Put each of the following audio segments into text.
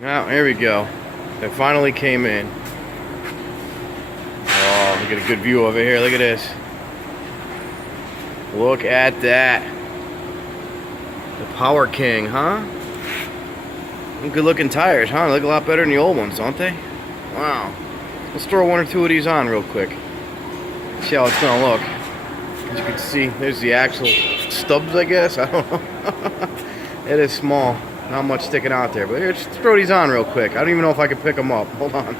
Now, here we go. It finally came in. Oh, we get a good view over here. Look at this. Look at that. The Power King, huh? Good looking tires, huh? They look a lot better than the old ones, don't they? Wow. Let's throw one or two of these on real quick. See how it's gonna look. As you can see, there's the axle stubs, I guess. I don't know. It is small. Not much sticking out there. But here, just throw these on real quick. I don't even know if I can pick them up. Hold on.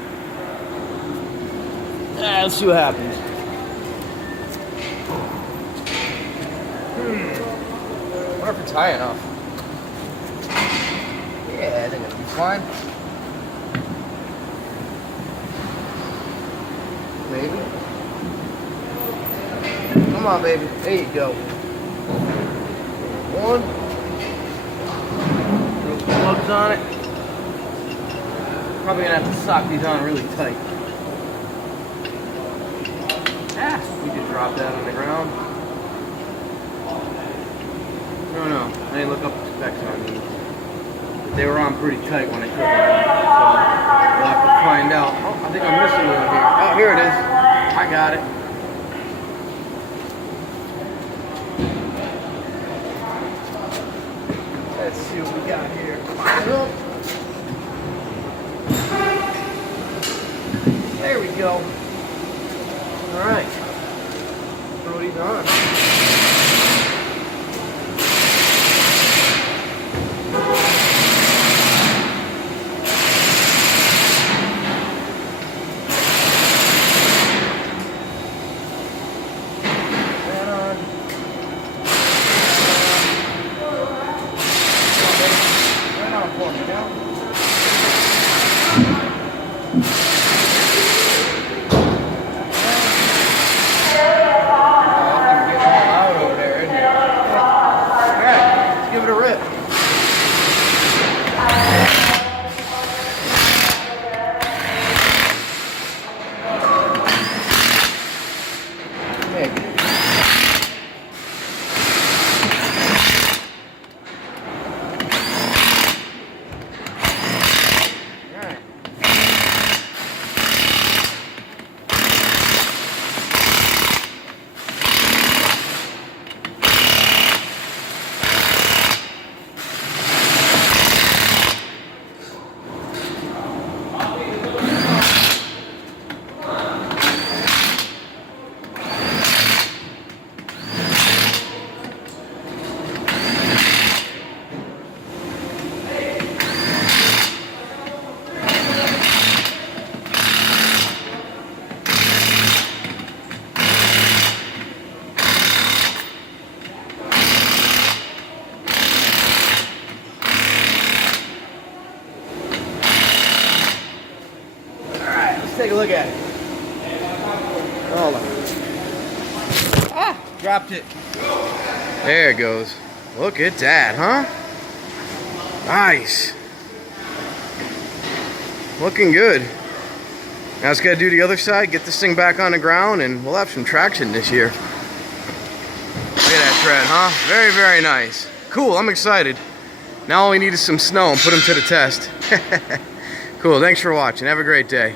Let's see what happens. I wonder if it's high enough. Yeah, I think it'll be fine. Maybe. Come on, baby. There you go. One. Those plugs on it. Probably gonna have to sock these on really tight. We just drop that on the ground. No, I didn't look up the specs on these. But they were on pretty tight when I took them off. So we'll have to find out. Oh, I think I'm missing one here. Oh, here it is. I got it. Let's see what we got here. There we go. Alright. Throw these on. Give it a rip. Take a look at it. Hold on. Dropped it. There it goes. Look at that, huh? Nice. Looking good. Now it's got to do the other side, get this thing back on the ground, and we'll have some traction this year. Look at that tread, huh? Very, very nice. Cool, I'm excited. Now all we need is some snow and put them to the test. Cool, thanks for watching. Have a great day.